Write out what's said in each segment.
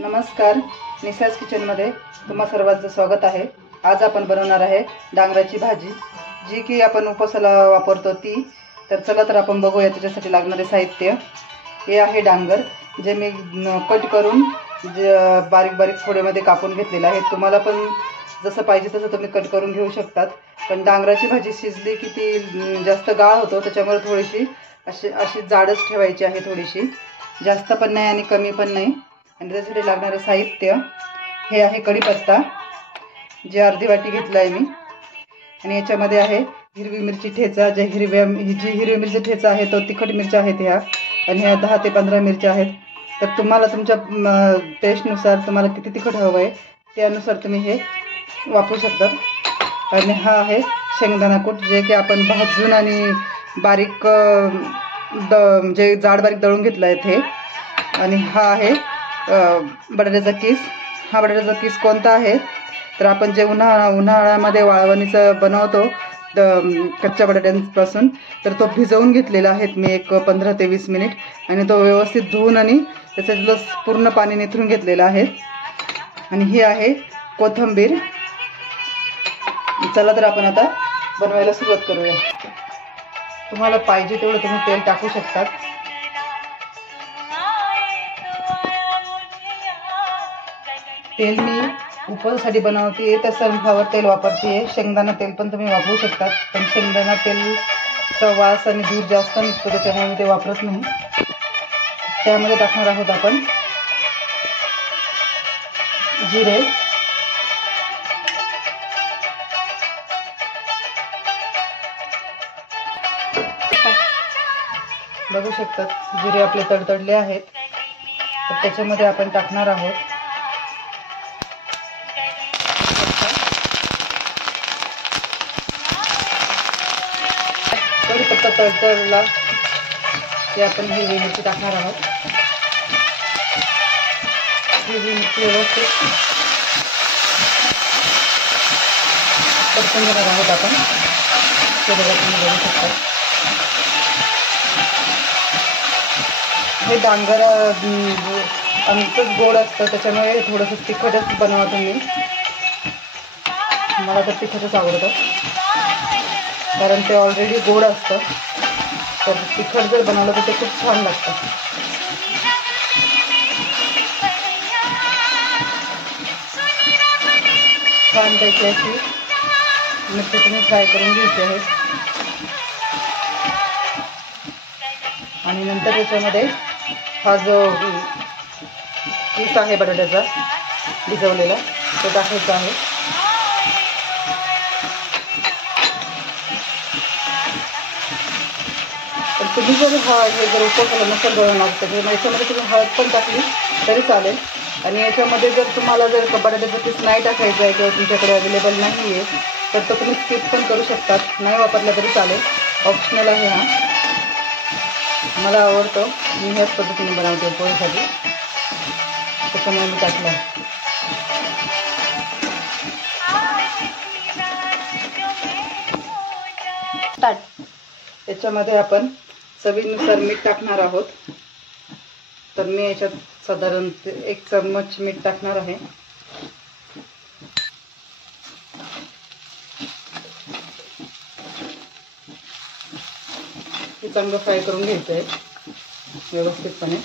नमस्कार, निसास किचनमध्ये तुम्हा सर्वांचं स्वागत आहे। आज आपण बनवणार आहे डांगराची भाजी, जी की आपण उपवासाला वापरतो ती। तर चला तर आपण बघूया त्याच्यासाठी लागणारे साहित्य। हे आहे डांगर, जे मी कट करून बारीक बारीक फोड्यामध्ये कापून घेतलेलं आहे। तुम्हाला पण जसं पाहिजे तसं तुम्ही कट करून घेऊ शकतात। पण डांगराची भाजी शिजली की ती जास्त गाळ होतो, त्याच्यामुळे थोडीशी अशी जाडच ठेवायची आहे, थोडीशी जास्त पण नाही आणि कमी पण नाही। आणि त्यासाठी लागणारे साहित्य हे आहे कढीपत्ता, जे अर्धी वाटी घेतला आहे मी। आणि याच्यामध्ये आहे हिरवी मिरची ठेचा, जी हिरवी मिरची ठेचा आहे तो तिखट मिरच्या आहेत ह्या, आणि ह्या 10 ते 15 मिरच्या आहेत। तर तुम्हाला तुमच्या टेस्टनुसार तुम्हाला किती तिखट हवं आहे त्यानुसार तुम्ही हे वापरू शकता। आणि हा आहे शेंगदाणा कूट, जे की आपण भाजून आणि बारीक जे जाड बारीक दळून घेतला आहे ते। आणि हा आहे बटाट्याचा किस। हा बटाट्याचा किस कोणता आहे तर आपण जे उन्हाळ्यामध्ये वाळवणीचं बनवतो कच्च्या बटाट्यांपासून, तर तो भिजवून घेतलेला आहे मी एक 15 ते 20 मिनिट, आणि तो व्यवस्थित धुवून आणि त्याच्यातलं पूर्ण पाणी निथरून घेतलेलं आहे। आणि ही आहे कोथिंबीर। चला तर आपण आता बनवायला सुरुवात करूया। तुम्हाला पाहिजे तेवढं तुम्ही तेल टाकू शकता। तेल मी उपवासासाठी बनवते तर सनफ्लॉवर तेल वापरते। शेंगदाणा तेल पण तुम्ही वापरू शकता, पण शेंगदाणा तेलचा वास आणि दूध जास्त निघतो, त्याच्यामुळे मी ते वापरत नाही। त्यामध्ये टाकणार आहोत आपण जिरे, बघू शकतात जिरे आपले तडतडले आहेत। तर त्याच्यामध्ये आपण टाकणार आहोत कढीपत्ता तडतडला ते आपण हिरवी मिरची टाकणार आहोत। हिरवी मिरची व्यवस्थित परतून घेणार आहोत आपण। तुम्ही बघू शकता हे डांगर आमचंच गोड असतं, त्याच्यामुळे थोडंसं तिखटच बनवा तुम्ही। मला तर तिखटच आवडतं, कारण ते ऑलरेडी गोड असतं। तर तिखट जर बनवलं तर ते खूप छान लागतं। छानपैकी अशी मिरची तुम्ही फ्राय करून घ्यायची आहे। आणि नंतर त्याच्यामध्ये हा जो किस आहे बटाट्याचा भिजवलेला तो टाकायचा आहे। पण तुम्ही जर हे जर उपवासाला नसेल बनवणार तर याच्यामध्ये तुम्ही हळद पण टाकली तरी चालेल। आणि याच्यामध्ये जर तुम्हाला जर बटाट्याचा किस नाही टाकायचा आहे किंवा तुमच्याकडे अवेलेबल नाही आहे तर तो तुम्ही स्किप पण करू शकतात, नाही वापरला तरी चालेल, ऑप्शनल आहे हा। मला आवडतो, मी ह्याच पद्धतीने बनवते पोळीसाठी, त्याच्यामुळे मी टाकलं। याच्यामध्ये आपण चवीनुसार मीठ टाकणार आहोत। तर मी याच्यात साधारण 1 चम्मच मीठ टाकणार आहे। हे चांगलं फ्राय करून घ्यायचं आहे व्यवस्थितपणे।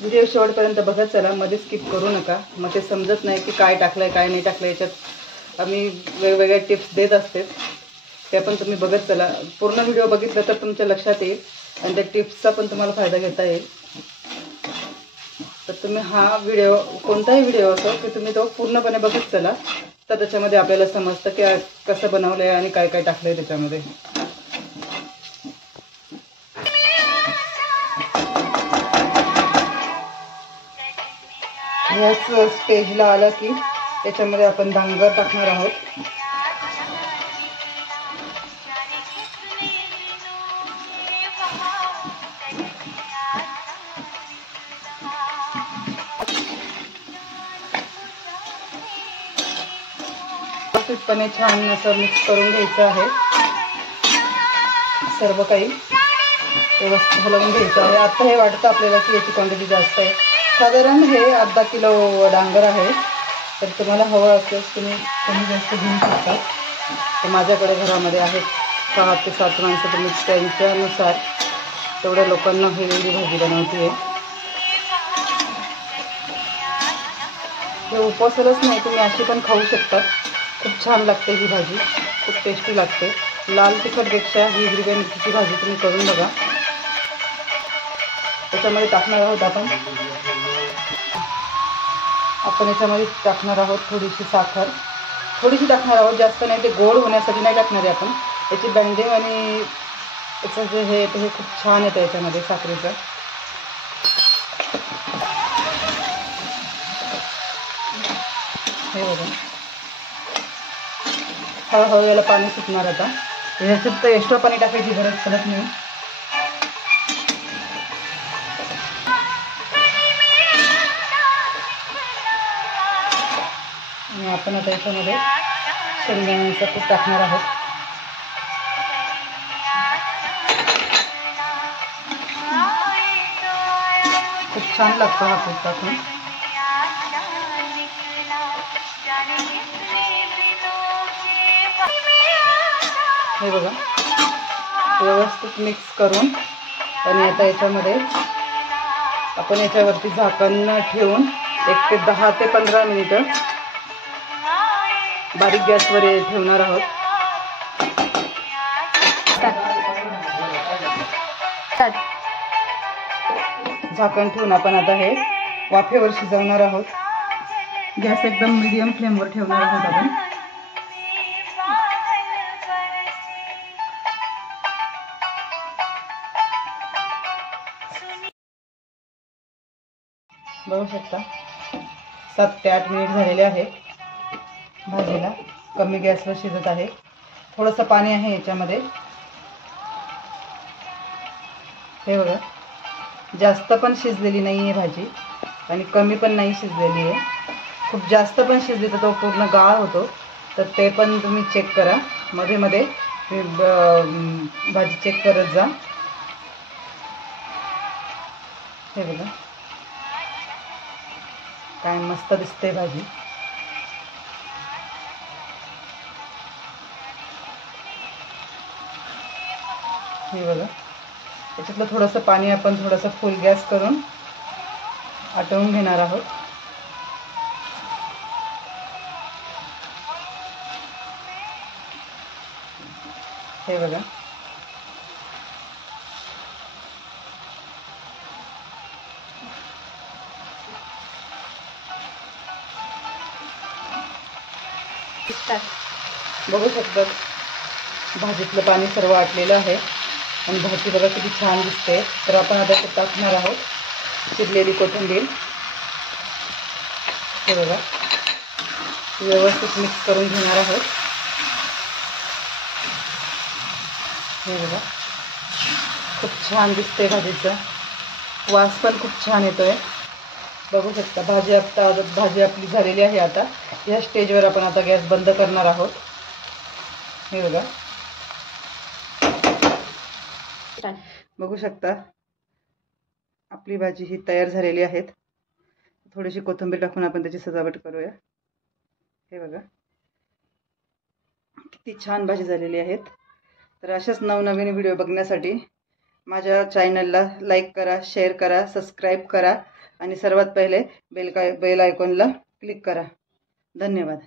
व्हिडिओ शेवटपर्यंत बघत चला, मध्ये स्किप करू नका, मग ते समजत नाही की काय टाकलंय काय नाही टाकलं। याच्यात आम्ही वेगवेगळ्या टिप्स देत असते, त्या पण तुम्ही बघत चला। पूर्ण व्हिडिओ बघितलं तर तुमच्या लक्षात येईल आणि त्या टिप्सचा पण तुम्हाला फायदा घेता येईल। तर तुम्ही हा व्हिडिओ, कोणताही व्हिडिओ असो की तुम्ही तो पूर्णपणे बघत चला, तर त्याच्यामध्ये आपल्याला समजतं की कसं बनवलं आहे आणि काय काय टाकलं आहे त्याच्यामध्ये। याच स्टेजला आलं की त्याच्यामध्ये आपण डांगर टाकणार आहोत। व्यवस्थितपणे छान असं मिक्स करून घ्यायचं आहे। सर्व काही व्यवस्थित हलवून घ्यायचं आहे. आता हे वाटतं आपल्याला की याची क्वांटिटी जास्त आहे. साधारण हे अर्धा किलो डांगर आहे. तर तुम्हाला हवं असल्यास तुम्ही कमी जास्त घेऊ शकता. तर माझ्याकडे घरामध्ये आहेत 6 ते 7 माणसं, तर मी त्यांच्यानुसार तेवढ्या लोकांना ही एवढी भाजी बनवते आहे. हे उपवासालाच नाही, तुम्ही अशी पण खाऊ शकतात. खूप छान लागते ही भाजी, खूप टेस्टी लागते. लाल तिखटपेक्षा ही हिरव्या मिरचीची भाजी तुम्ही करून बघा. त्याच्यामध्ये टाकणार आहोत आपण याच्यामध्ये टाकणार आहोत थोडीशी साखर, थोडीशी टाकणार आहोत, जास्त नाही. ते गोड होण्यासाठी नाही टाकणार आहे आपण. याची बाइंडिंग आणि याचं जे हे येतं हे खूप छान येतं याच्यामध्ये साखरेचं. हे बघा हळूहळू याला पाणी सुटणार. आता याच्यात तर एक्स्ट्रा पाणी टाकायची गरज पडत नाही. आणि आपण आता याच्यामध्ये शेंगदाण्याचा कूट टाकणार आहोत. खूप छान लागतो हा कूट टाकून. हे बघा व्यवस्थित मिक्स करून आणि आता याच्यामध्ये आपण याच्यावरती झाकण ठेवून 1 ते 10 ते 15 मिनिटं बारीक गॅसवर ठेवणार आहोत. झाकण ठेवून आपण आता हे वाफेवर शिजवणार आहोत. गॅस एकदम मीडियम फ्लेमवर ठेवणार आहोत आपण. बघू शकता 7 ते 8 मिनिट झालेले आहे. भाजीला कमी गॅसवर शिजत आहे. थोडंसं पाणी आहे याच्यामध्ये. हे बघा जास्त पण शिजलेली नाही आहे भाजी आणि कमी पण नाही शिजलेली आहे. खूप जास्त पण शिजली तर तो पूर्ण गाळ होतो. तर ते पण तुम्ही चेक करा. मध्ये मध्ये भाजी चेक करत जा. हे बघा काय मस्त दिसते भाजी. हे बघा याच्यातलं थोडंसं पाणी आपण थोडंसं फुल गॅस करून आटवून घेणार आहोत. हे बघा बघू शकता भाजीतलं पाणी सर्व आटलेलं आहे आणि भाजी बघा किती छान दिसते. तर आपण आता ते टाकणार आहोत चिरलेली कोथिंबीर. हे बघा व्यवस्थित मिक्स करून घेणार आहोत. हे बघा खूप छान दिसते भाजीचा वास पण खूप छान येतोय. बघू शकता भाजी आपली झालेली आहे. आता या स्टेजवर आपण आता गॅस बंद करणार आहोत. हे बघा बघू शकता आपली भाजी ही तयार झालेली आहे. थोडीशी कोथिंबीर टाकून आपण त्याची सजावट करूया. हे बघा किती छान भाजी झालेली आहे. तर अशाच नवनवीन व्हिडिओ बघण्यासाठी माझ्या चॅनलला लाईक करा, शेअर करा, सबस्क्राईब करा आणि सर्वात पहिले बेल आयकॉनला क्लिक करा. धन्यवाद.